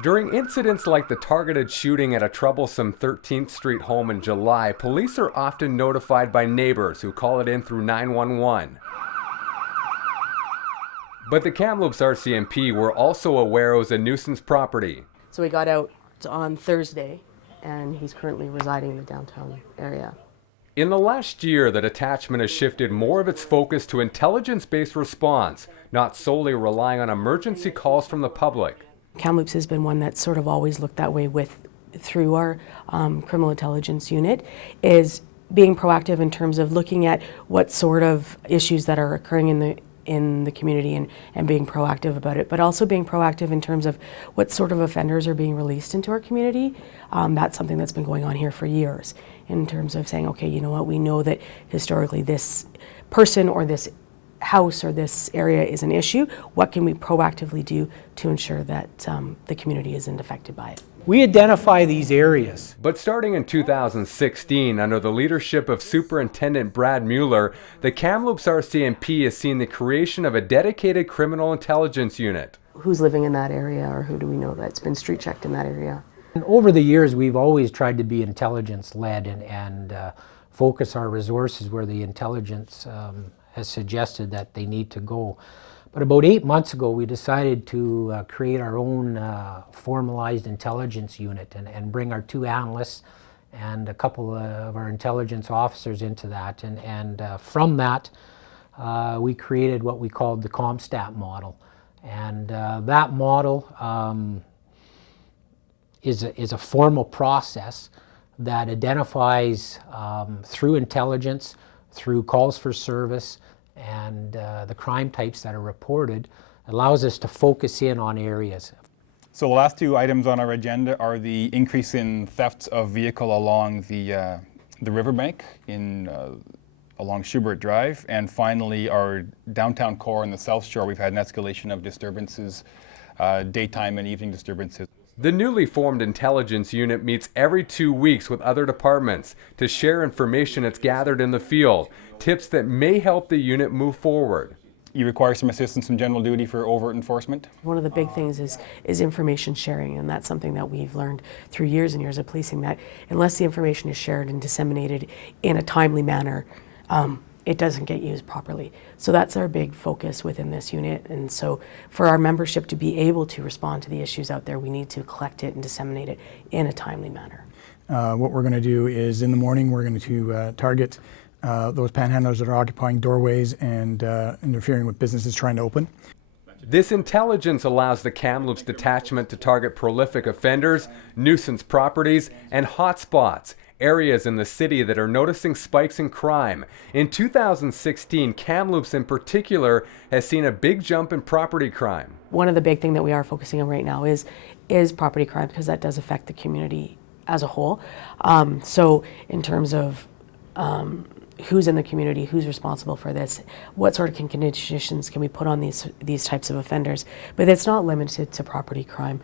During incidents like the targeted shooting at a troublesome 13th Street home in July, police are often notified by neighbors who call it in through 911. But the Kamloops RCMP were also aware it was a nuisance property. So we got out on Thursday, and he's currently residing in the downtown area. In the last year, the detachment has shifted more of its focus to intelligence-based response, not solely relying on emergency calls from the public. Kamloops has been one that's sort of always looked that way through our criminal intelligence unit, is being proactive in terms of looking at what sort of issues that are occurring in the community and being proactive about it, but also being proactive in terms of what sort of offenders are being released into our community. That's something that's been going on here for years, in terms of saying, okay, you know what, we know that historically this person or this house or this area is an issue. What can we proactively do to ensure that the community isn't affected by it? We identify these areas. But starting in 2016, under the leadership of Superintendent Brad Mueller, the Kamloops RCMP has seen the creation of a dedicated criminal intelligence unit. Who's living in that area, or who do we know that's been street checked in that area? And over the years, we've always tried to be intelligence-led and focus our resources where the intelligence has suggested that they need to go. But about 8 months ago, we decided to create our own formalized intelligence unit and bring our 2 analysts and a couple of our intelligence officers into that. And from that, we created what we called the ComStat Model. And that model is a formal process that identifies through intelligence, through calls for service, and the crime types that are reported, allows us to focus in on areas. So the last 2 items on our agenda are the increase in thefts of vehicle along the riverbank along Schubert Drive, and finally our downtown core and the South Shore. We've had an escalation of disturbances, daytime and evening disturbances. The newly formed intelligence unit meets every 2 weeks with other departments to share information it's gathered in the field, tips that may help the unit move forward. You require some assistance from general duty for overt enforcement? One of the big things is information sharing, and that's something that we've learned through years and years of policing, that unless the information is shared and disseminated in a timely manner, it doesn't get used properly. So that's our big focus within this unit. And so for our membership to be able to respond to the issues out there, we need to collect it and disseminate it in a timely manner. What we're going to do is in the morning we're going to target those panhandlers that are occupying doorways and interfering with businesses trying to open. This intelligence allows the Kamloops detachment to target prolific offenders, nuisance properties, and hotspots, areas in the city that are noticing spikes in crime. In 2016, Kamloops in particular has seen a big jump in property crime. One of the big things that we are focusing on right now is property crime, because that does affect the community as a whole. So in terms of who's in the community, who's responsible for this, what sort of conditions can we put on these types of offenders? But it's not limited to property crime.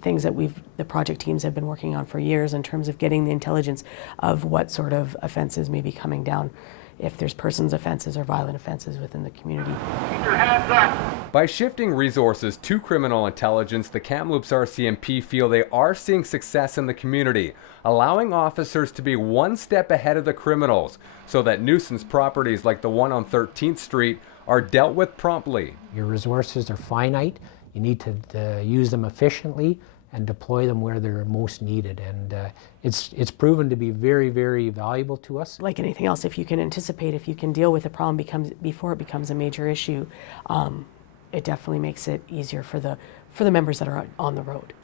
Things that the project teams have been working on for years in terms of getting the intelligence of what sort of offenses may be coming down, if there's persons offenses or violent offenses within the community. Keep your hands up. By shifting resources to criminal intelligence, the Kamloops RCMP feel they are seeing success in the community, allowing officers to be one step ahead of the criminals so that nuisance properties like the one on 13th Street are dealt with promptly. Your resources are finite. You need to use them efficiently and deploy them where they're most needed. And it's proven to be very, very valuable to us. Like anything else, if you can anticipate, if you can deal with a problem before it becomes a major issue, it definitely makes it easier for the members that are on the road.